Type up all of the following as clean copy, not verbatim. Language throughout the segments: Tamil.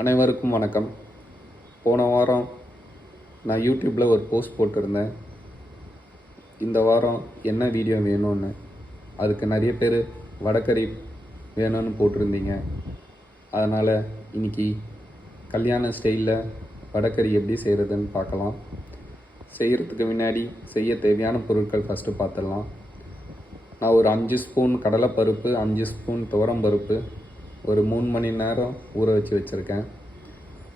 அனைவருக்கும் வணக்கம். போன வாரம் நான் யூடியூப்பில் ஒரு போஸ்ட் போட்டிருந்தேன். இந்த வாரம் என்ன வீடியோ வேணும்னு. அதுக்கு நிறைய பேர் வடகறி வேணும்னு போட்டிருந்தீங்க. அதனால் இன்றைக்கி கல்யாண ஸ்டைலில் வடகறி எப்படி செய்கிறதுன்னு பார்க்கலாம். செய்கிறதுக்கு முன்னாடி செய்ய தேவையான பொருட்கள் ஃபஸ்ட்டு பார்த்துடலாம். நான் ஒரு 5 ஸ்பூன் கடலைப்பருப்பு, 5 ஸ்பூன் துவரம்பருப்பு, ஒரு 3 மணி நேரம் ஊற வச்சுருக்கேன்.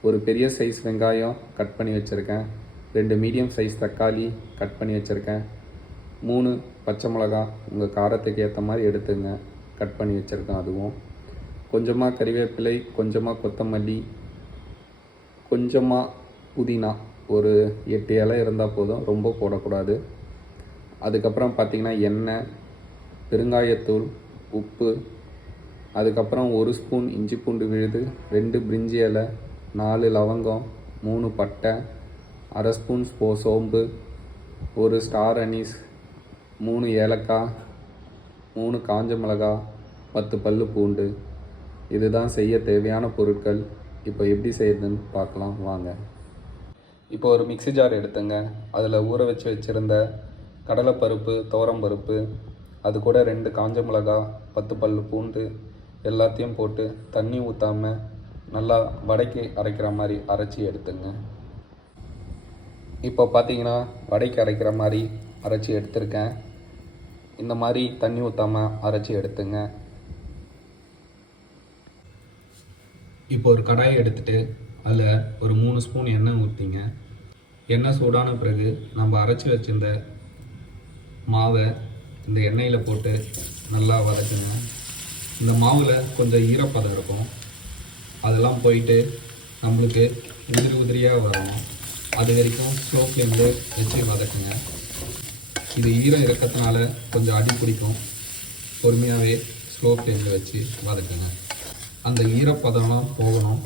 ஒரு பெரிய சைஸ் வெங்காயம் கட் பண்ணி வச்சுருக்கேன். 2 மீடியம் சைஸ் தக்காளி கட் பண்ணி வச்சுருக்கேன். 3 பச்சை மிளகா உங்கள் காரத்துக்கு ஏற்ற மாதிரி எடுத்துங்க, கட் பண்ணி வச்சுருக்கேன். அதுவும் கொஞ்சமாக கறிவேப்பிலை, கொஞ்சமாக கொத்தமல்லி, கொஞ்சமாக புதினா, ஒரு 8 இலை இருந்தால் போதும், ரொம்ப போடக்கூடாது. அதுக்கப்புறம் பார்த்திங்கன்னா எண்ணெய், பெருங்காயத்தூள், உப்பு, அதுக்கப்புறம் 1 ஸ்பூன் இஞ்சி பூண்டு விழுது, 2 பிரிஞ்சி இலை, 4 லவங்கம், 3 பட்டை, அரை ஸ்பூன் சோம்பு, 1 ஸ்டார் அனீஸ், 3 ஏலக்காய், 3 காஞ்ச மிளகா, 10 பல்லு பூண்டு. இதுதான் செய்ய தேவையான பொருட்கள். இப்போ எப்படி செய்யறதுன்னு பார்க்கலாம் வாங்க. இப்போ ஒரு மிக்ஸி ஜார் எடுத்துங்க. அதில் ஊற வச்சுருந்த கடலைப்பருப்பு, துவரம்பருப்பு, அது கூட 2 காஞ்ச மிளகா, 10 பல்லு பூண்டு எல்லாத்தையும் போட்டு தண்ணி ஊற்றாமல் நல்லா வடைக்கு அரைக்கிற மாதிரி அரைச்சி எடுத்துங்க. இப்போ பார்த்தீங்கன்னா வடைக்கு அரைக்கிற மாதிரி அரைச்சி எடுத்துருக்கேன். இந்த மாதிரி தண்ணி ஊற்றாமல் அரைச்சி எடுத்துங்க. இப்போ ஒரு கடாயை எடுத்துகிட்டு அதில் ஒரு 3 ஸ்பூன் எண்ணெய் ஊற்றிங்க. எண்ணெய் சூடான பிறகு நம்ம அரைச்சி வச்சிருந்த மாவை இந்த எண்ணெயில் போட்டு நல்லா வதக்குங்க. இந்த மாவில் கொஞ்சம் ஈரப்பதம் இருக்கும், அதெல்லாம் போயிட்டு நம்மளுக்கு உதிரியாக வரணும். அது வரைக்கும் ஸ்லோ ஃப்ளேமில் வச்சு வதக்குங்க. இது ஈரம் இருக்கிறதுனால கொஞ்சம் அடி பிடிக்கும். பொறுமையாகவே ஸ்லோ ஃப்ளேமில் வச்சு வதக்குங்க. அந்த ஈரப்பதம்லாம் போகணும்.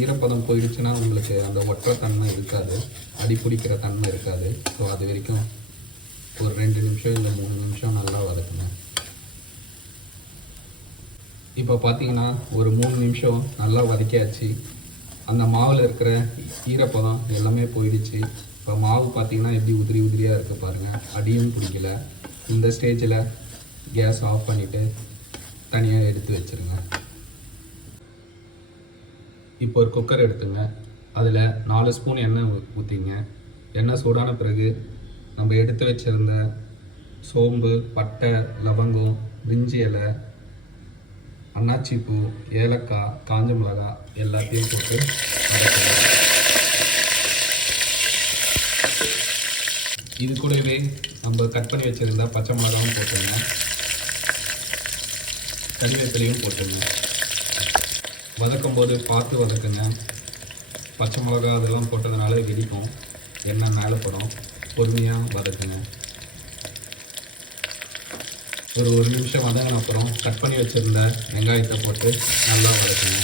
ஈரப்பதம் போயிடுச்சுன்னா உங்களுக்கு அந்த ஒற்றை தன்மை இருக்காது, அடி பிடிக்கிற தன்மை இருக்காது. ஸோ அது வரைக்கும் ஒரு 2 நிமிஷம் இல்லை 3 நிமிஷம் நல்லா வதக்குங்க. இப்போ பார்த்தீங்கன்னா ஒரு 3 நிமிஷம் நல்லா வதக்கியாச்சு. அந்த மாவில் இருக்கிற ஈரப்பதம் எல்லாமே போயிடுச்சு. இப்போ மாவு பார்த்தீங்கன்னா எப்படி உதிரியாக இருக்குது பாருங்கள், அடியும் பிடிக்கல. இந்த ஸ்டேஜில் கேஸ் ஆஃப் பண்ணிவிட்டு தனியாக எடுத்து வச்சுருங்க. இப்போ ஒரு குக்கர் எடுத்துங்க. அதில் 4 ஸ்பூன் எண்ணெய் ஊற்றிங்க. எண்ணெய் சூடான பிறகு நம்ம எடுத்து வச்சுருந்த சோம்பு, பட்டை, லவங்கம், பிரிஞ்சி இலை, அன்னாச்சி பூ, ஏலக்காய், காஞ்ச மிளகாய் எல்லாத்தையும் போட்டு வதக்குங்க. இது கூடவே நம்ம கட் பண்ணி வச்சுருந்தா பச்சை மிளகாவும் போட்டுங்க, கறிவேப்பிலையும் போட்டுங்க. வதக்கும் போது பார்த்து வதக்குங்க. பச்சை மிளகா அதெல்லாம் போட்டதுனால வெடிக்கும், எண்ணெய் மேலே படும். பொறுமையாக வதக்குங்க. ஒரு 1 நிமிஷம் வதங்கின அப்புறம் கட் பண்ணி வச்சுருந்த வெங்காயத்தை போட்டு நல்லா வதக்குங்க.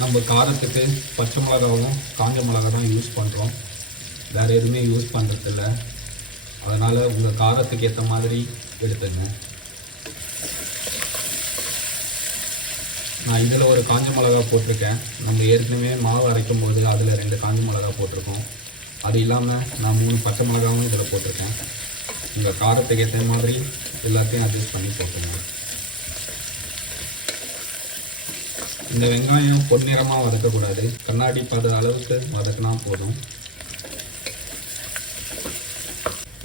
நம்ம காரத்துக்கு பச்சை மிளகாவும் காஞ்ச மிளகா தான் யூஸ் பண்ணுறோம், வேறு எதுவுமே யூஸ் பண்ணுறதில்ல. அதனால் உங்கள் காரத்துக்கு ஏற்ற மாதிரி எடுத்துங்க. நான் இதில் ஒரு காஞ்ச மிளகா போட்டிருக்கேன். நம்ம ஏற்கனவே மாவு அரைக்கும் போது அதில் 2 காஞ்ச மிளகா போட்டிருக்கோம். அது இல்லாமல் நான் 3 பச்சை மிளகாவும் இதில் போட்டிருக்கேன். உங்கள் காரத்துக்கு ஏற்ற மாதிரி எல்லாத்தையும் அட்ஜஸ்ட் பண்ணி போட்டுங்க. இந்த வெங்காயம் பொன்னிறமாக வதக்கக்கூடாது, கண்ணாடி பத அளவுக்கு வதக்கினா போதும்.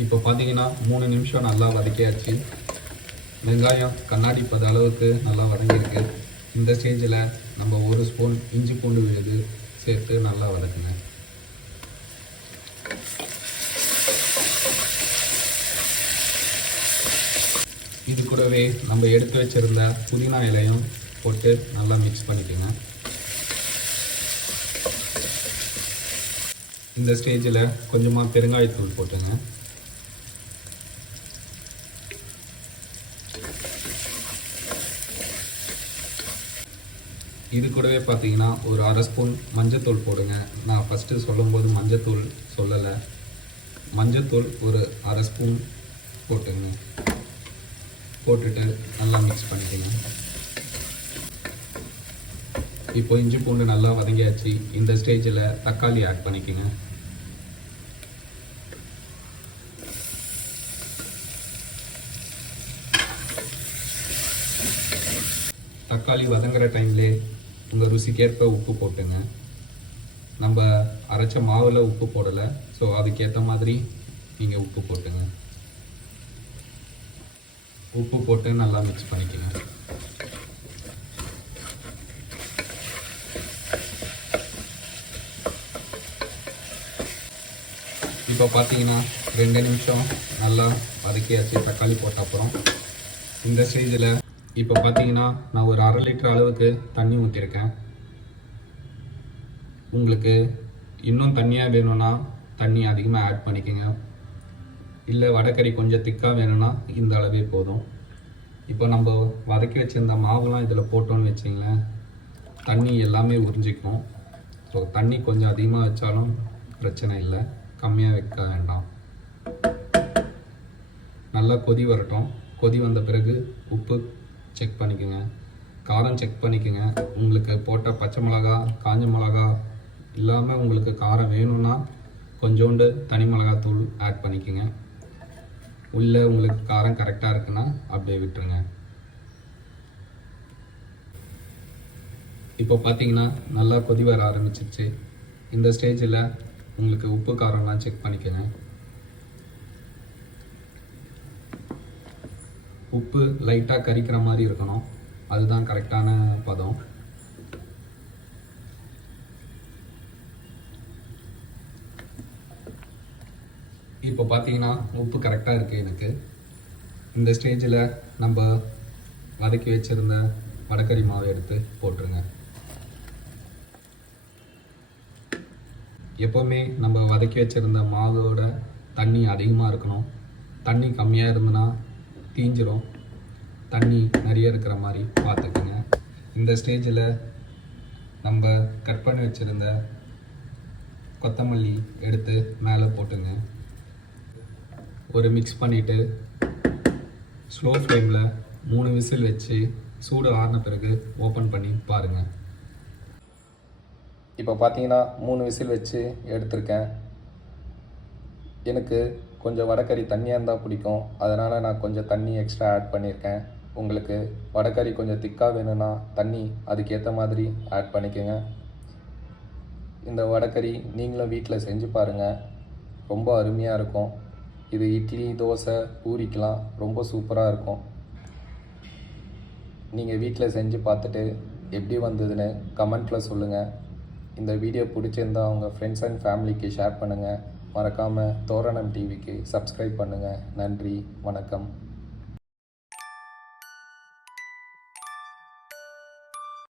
இப்போ பார்த்தீங்கன்னா 3 நிமிஷம் நல்லா வதக்கியாச்சு. வெங்காயம் கண்ணாடி பத அளவுக்கு நல்லா வதங்கியிருக்கு. இந்த ஸ்டேஜில் நம்ம 1 ஸ்பூன் இஞ்சி பூண்டு விழுது சேர்த்து நல்லா வதக்குங்க. இது கூடவே நம்ம எடுத்து வச்சுருந்த புதினா இலையும் போட்டு நல்லா மிக்ஸ் பண்ணிக்கோங்க. இந்த ஸ்டேஜில் கொஞ்சமாக பெருங்காயத்தூள் போட்டுங்க. இது கூடவே பார்த்தீங்கன்னா ஒரு அரை ஸ்பூன் மஞ்சத்தூள் போடுங்க. நான் ஃபஸ்ட்டு சொல்லும்போது மஞ்சத்தூள் சொல்லலை. மஞ்சத்தூள் ஒரு அரை ஸ்பூன் போட்டுங்க. போட்டுட்டு நல்லா மிக்ஸ் பண்ணிக்கோங்க. இப்போ இஞ்சி பூண்டு நல்லா வதங்கியாச்சு. இந்த ஸ்டேஜில் தக்காளி ஆட் பண்ணிக்கோங்க. தக்காளி வதங்குற டைம்லே உங்கள் ருசிக்கேற்ப உப்பு போட்டுங்க. நம்ம அரைச்ச மாவில் உப்பு போடலை, ஸோ அதுக்கேற்ற மாதிரி நீங்கள் உப்பு போட்டுங்க. உப்பு போட்டு நல்லா மிக்ஸ் பண்ணிக்கோங்க. இப்போ பார்த்தீங்கன்னா 2 நிமிஷம் நல்லா வதக்கியாச்சு தக்காளி போட்ட அப்புறம். இந்த ஸ்டேஜில் இப்போ பார்த்தீங்கன்னா நான் ஒரு 1/2 லிட்டர் அளவுக்கு தண்ணி ஊற்றிருக்கேன். உங்களுக்கு இன்னும் தண்ணியாக வேணும்னா தண்ணி அதிகமாக ஆட் பண்ணிக்கோங்க. இல்லை வடகறி கொஞ்சம் திக்காக வேணும்னா இந்த அளவே போதும். இப்போ நம்ம வதக்கி வச்சுருந்த மாவுலாம் இதில் போட்டோன்னு வச்சிங்களேன், தண்ணி எல்லாமே உறிஞ்சிக்கும். ஸோ தண்ணி கொஞ்சம் அதிகமாக வச்சாலும் பிரச்சனை இல்லை, கம்மியாக வைக்க வேண்டாம். நல்லா கொதி வரட்டும். கொதி வந்த பிறகு உப்பு செக் பண்ணிக்கோங்க, காரம் செக் பண்ணிக்கோங்க. உங்களுக்கு போட்ட பச்சை மிளகா, காஞ்ச மிளகா இல்லாமல் உங்களுக்கு காரம் வேணும்னா கொஞ்சோண்டு தனி மிளகாத்தூள் ஆட் பண்ணிக்கோங்க. உள்ளே உங்களுக்கு காரம் கரெக்டாக இருக்குன்னா அப்படியே விட்டுருங்க. இப்போ பார்த்தீங்கன்னா நல்லா கொதி வர ஆரம்பிச்சிருச்சு. இந்த ஸ்டேஜில் உங்களுக்கு உப்பு காரம்லாம் செக் பண்ணிக்கோங்க. உப்பு லைட்டாக கரிக்கிற மாதிரி இருக்கணும், அதுதான் கரெக்டான பதம். இப்போ பார்த்தீங்கன்னா உப்பு கரெக்டாக இருக்குது எனக்கு. இந்த ஸ்டேஜில் நம்ம வதக்கி வச்சுருந்த வடகறி மாவை எடுத்து போட்டுருங்க. எப்போவுமே நம்ம வதக்கி வச்சுருந்த மாவோட தண்ணி அதிகமாக இருக்கணும். தண்ணி கம்மியாக இருந்ததுன்னா தீஞ்சிரும். தண்ணி நிறைய இருக்கிற மாதிரி பார்த்துக்குங்க. இந்த ஸ்டேஜில் நம்ம கட் பண்ணி வச்சுருந்த கொத்தமல்லி எடுத்து மேலே போட்டுங்க. ஒரு மிக்ஸ் பண்ணிவிட்டு ஸ்லோ ஃப்ளேமில் 3 விசில் வச்சு சூடு ஆறின பிறகு ஓப்பன் பண்ணி பாருங்கள். இப்போ பார்த்தீங்கன்னா 3 விசில் வச்சு எடுத்திருக்கேன். எனக்கு கொஞ்சம் வடகறி தண்ணியாக இருந்தால் பிடிக்கும், அதனால் நான் கொஞ்சம் தண்ணி எக்ஸ்ட்ரா ஆட் பண்ணியிருக்கேன். உங்களுக்கு வடகறி கொஞ்சம் திக்காக வேணும்னா தண்ணி அதுக்கேற்ற மாதிரி ஆட் பண்ணிக்கோங்க. இந்த வடகறி நீங்களும் வீட்டில் செஞ்சு பாருங்கள், ரொம்ப அருமையாக இருக்கும். இது இட்லி, தோசை, பூரிக்கெலாம் ரொம்ப சூப்பராக இருக்கும். நீங்கள் வீட்டில் செஞ்சு பார்த்துட்டு எப்படி வந்ததுன்னு கமெண்ட்டில் சொல்லுங்கள். இந்த வீடியோ பிடிச்சிருந்தால் உங்கள் ஃப்ரெண்ட்ஸ் அண்ட் ஃபேமிலிக்கு ஷேர் பண்ணுங்கள். மறக்காமல் தோரணம் டிவிக்கு சப்ஸ்கிரைப் பண்ணுங்கள். நன்றி, வணக்கம்.